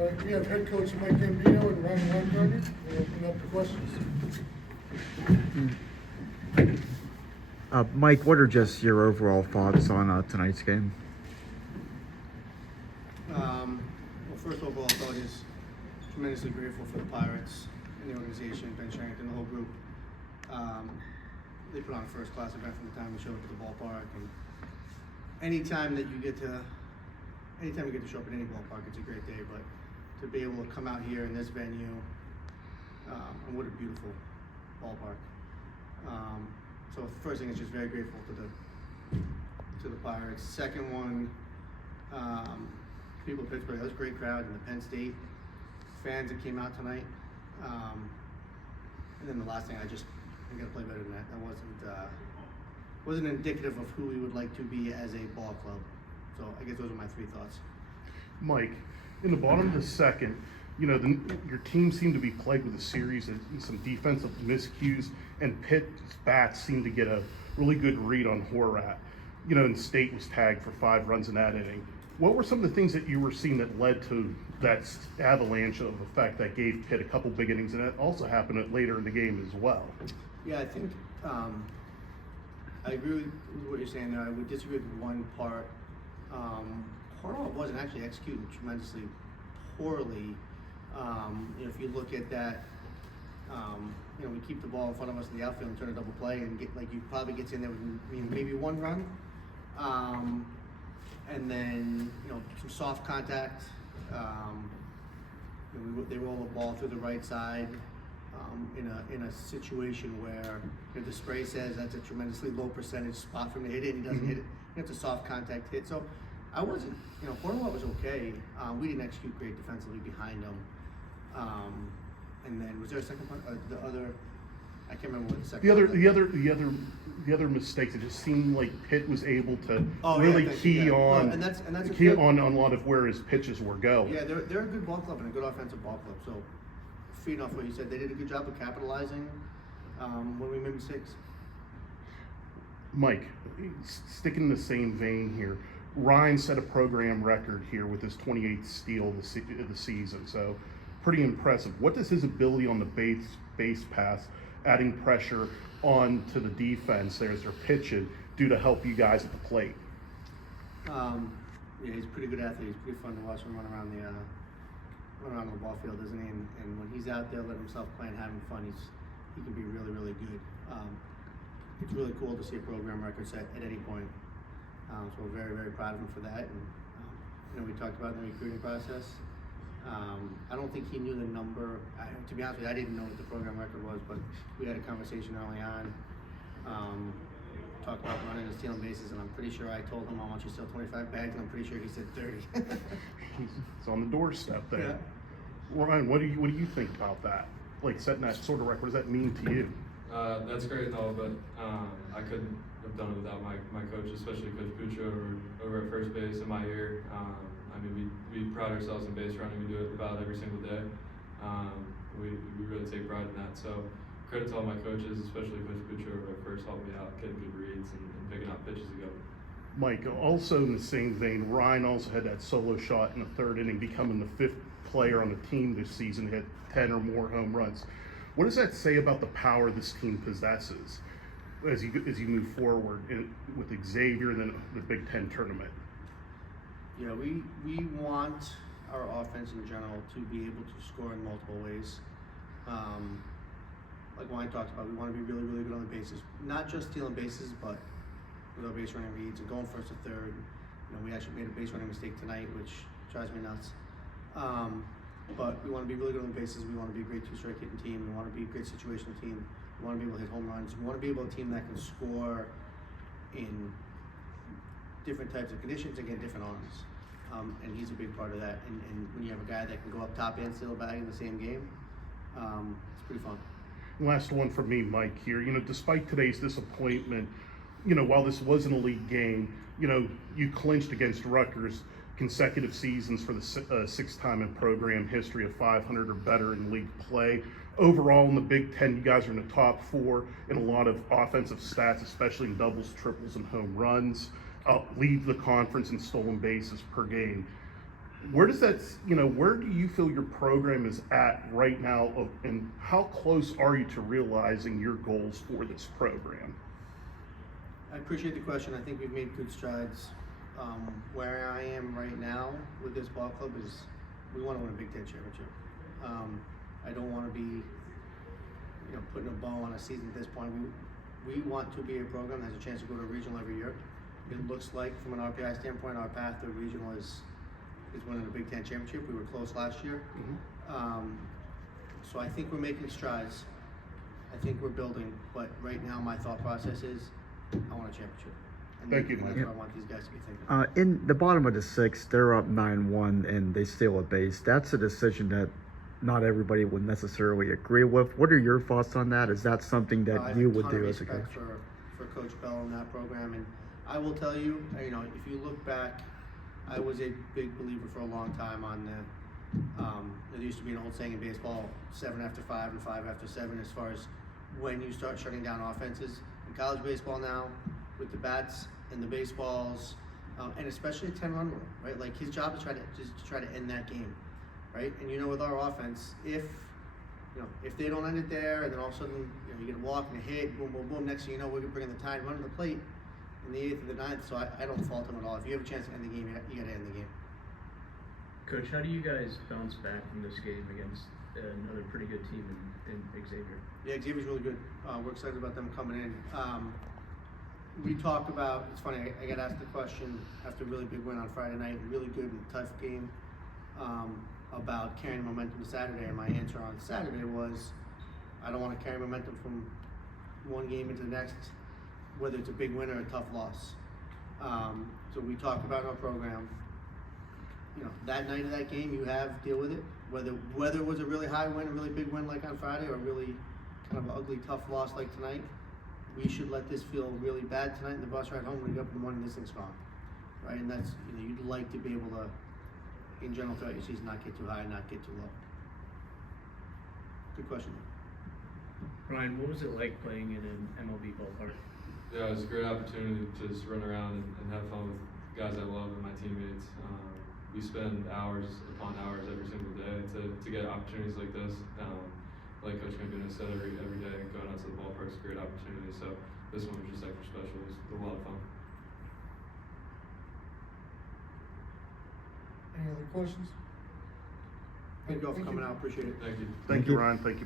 We have head coach Mike Gambino and Ryan Weingartner. We'll open up the questions. Mike, what are just your overall thoughts on tonight's game? Well, first overall thought is tremendously grateful for the Pirates and the organization, Ben Shank and the whole group. They put on a first-class event from the time we showed up at the ballpark, and anytime you get to show up at any ballpark, it's a great day. But to be able to come out here in this venue, and what a beautiful ballpark. So first thing is just very grateful to the Pirates. Second one, people of Pittsburgh, that was a great crowd, and the Penn State fans that came out tonight. And then the last thing, I gotta play better than that. That wasn't indicative of who we would like to be as a ball club. So I guess those are my three thoughts. Mike, in the bottom of the second, your team seemed to be plagued with a series of some defensive miscues, and Pitt's bats seemed to get a really good read on Horat. And State was tagged for 5 runs in that inning. What were some of the things that you were seeing that led to that avalanche of effect that gave Pitt a couple big innings, and that also happened later in the game as well? Yeah, I think I agree with what you're saying there. I would disagree with one part. Horat wasn't actually executing tremendously poorly. If you look at that, we keep the ball in front of us in the outfield and turn a double play, and you probably gets in there with maybe 1 run, and then some soft contact. They roll the ball through the right side in a situation where the spray says that's a tremendously low percentage spot for him to hit it, and he doesn't hit it. It's a soft contact hit. So I wasn't, Hornwell was okay. We didn't execute great defensively behind him. And then was there a second part? The other, I can't remember what the second. The other mistakes. It just seemed like Pitt was able to key on and that's on a lot of where his pitches were going. Yeah, they're a good ball club and a good offensive ball club. So, feeding off what you said, they did a good job of capitalizing when we made mistakes. Mike, sticking in the same vein here, Ryan set a program record here with his 28th steal of the season. So, pretty impressive. What does his ability on the base pass, adding pressure onto the defense there as they're pitching, do to help you guys at the plate? Yeah, he's a pretty good athlete. He's pretty fun to watch him run around the ball field, isn't he? And when he's out there letting himself play and having fun, he can be really, really good. It's really cool to see a program record set at any point. So we're very, very proud of him for that. And we talked about the recruiting process. I don't think he knew the number. To be honest with you, I didn't know what the program record was, but we had a conversation early on. Talked about running and stealing bases, and I'm pretty sure I told him I want you to steal 25 bags, and I'm pretty sure he said 30. It's on the doorstep there. Yeah. Ryan, what do you think about that? Like setting that sort of record, what does that mean to you? That's great and all, but I couldn't have done it without my coach, especially Coach Puccio over at first base in my ear. We pride ourselves in base running. We do it about every single day. We really take pride in that. So credit to all my coaches, especially Coach Puccio over at first, helped me out getting good reads and picking out pitches to go. Mike, also in the same vein, Ryan also had that solo shot in the 3rd inning, becoming the 5th player on the team this season to hit 10 or more home runs. What does that say about the power this team possesses as you move forward with Xavier and then the Big Ten tournament? Yeah, we want our offense in general to be able to score in multiple ways. Like Wayne talked about, we want to be really, really good on the bases. Not just stealing bases, but with our base running reads and going first to third. We actually made a base running mistake tonight, which drives me nuts. But we want to be really good on the bases. We want to be a great 2-strike hitting team. We want to be a great situational team. We want to be able to hit home runs. We want to be able to team that can score in different types of conditions and get different arms. And he's a big part of that. And when you have a guy that can go up top and steal a bag in the same game, it's pretty fun. Last one for me, Mike, here. Despite today's disappointment, while this was an elite game, you clinched against Rutgers consecutive seasons for the 6th time in program history of 500 or better in league play. Overall in the Big Ten, you guys are in the top 4 in a lot of offensive stats, especially in doubles, triples, and home runs. Lead the conference in stolen bases per game. Where does that, where do you feel your program is at right now, and how close are you to realizing your goals for this program? I appreciate the question. I think we've made good strides. Where I am right now with this ball club is we want to win a Big Ten championship. I don't want to be, putting a bow on a season at this point. We want to be a program that has a chance to go to regional every year. It looks like, from an RPI standpoint, our path to regional is winning a Big Ten championship. We were close last year. So I think we're making strides. I think we're building, but right now my thought process is I want a championship. And Thank you, that's Mike. what I want these guys to be thinking. In the bottom of the sixth, they're up 9-1 and they steal a base. That's a decision that not everybody would necessarily agree with. What are your thoughts on that? Is that something I that have you a would ton of do as a coach? respect for Coach Bell in that program, and I will tell you, if you look back, I was a big believer for a long time on there used to be an old saying in baseball, 7 after 5 and 5 after 7, as far as when you start shutting down offenses. In college baseball now, with the bats and the baseballs, and especially a 10-run rule, right? Like, his job is to try to end that game, right? And with our offense, if they don't end it there, and then all of a sudden you get a walk and a hit, boom, boom, boom. Next thing you know, we're bringing the time, running the plate in the 8th or the 9th. So I don't fault him at all. If you have a chance to end the game, you got to end the game. Coach, how do you guys bounce back from this game against another pretty good team in Xavier? Yeah, Xavier's really good. We're excited about them coming in. We talk about, it's funny, I got asked the question after a really big win on Friday night, really good and tough game, about carrying momentum to Saturday, and my answer on Saturday was, I don't want to carry momentum from one game into the next, whether it's a big win or a tough loss. So we talk about our program. That night of that game, you deal with it, whether it was a really high win, a really big win like on Friday, or a really kind of an ugly, tough loss like tonight. We should let this feel really bad tonight in the bus ride home when we get up in the morning, this thing's gone, right? And that's, you'd like to be able to, in general, throughout your season, not get too high, not get too low. Good question. Ryan, what was it like playing in an MLB ballpark? Yeah, it was a great opportunity to just run around and have fun with guys I love and my teammates. We spend hours upon hours every single day to get opportunities like this. Like Coach Gambino said, every day going out to the ballpark is a great opportunity. So this one was just extra special. It was a lot of fun. Any other questions? Thank you all for coming out. Appreciate it. Thank you. Thank you, Ryan. Thank you.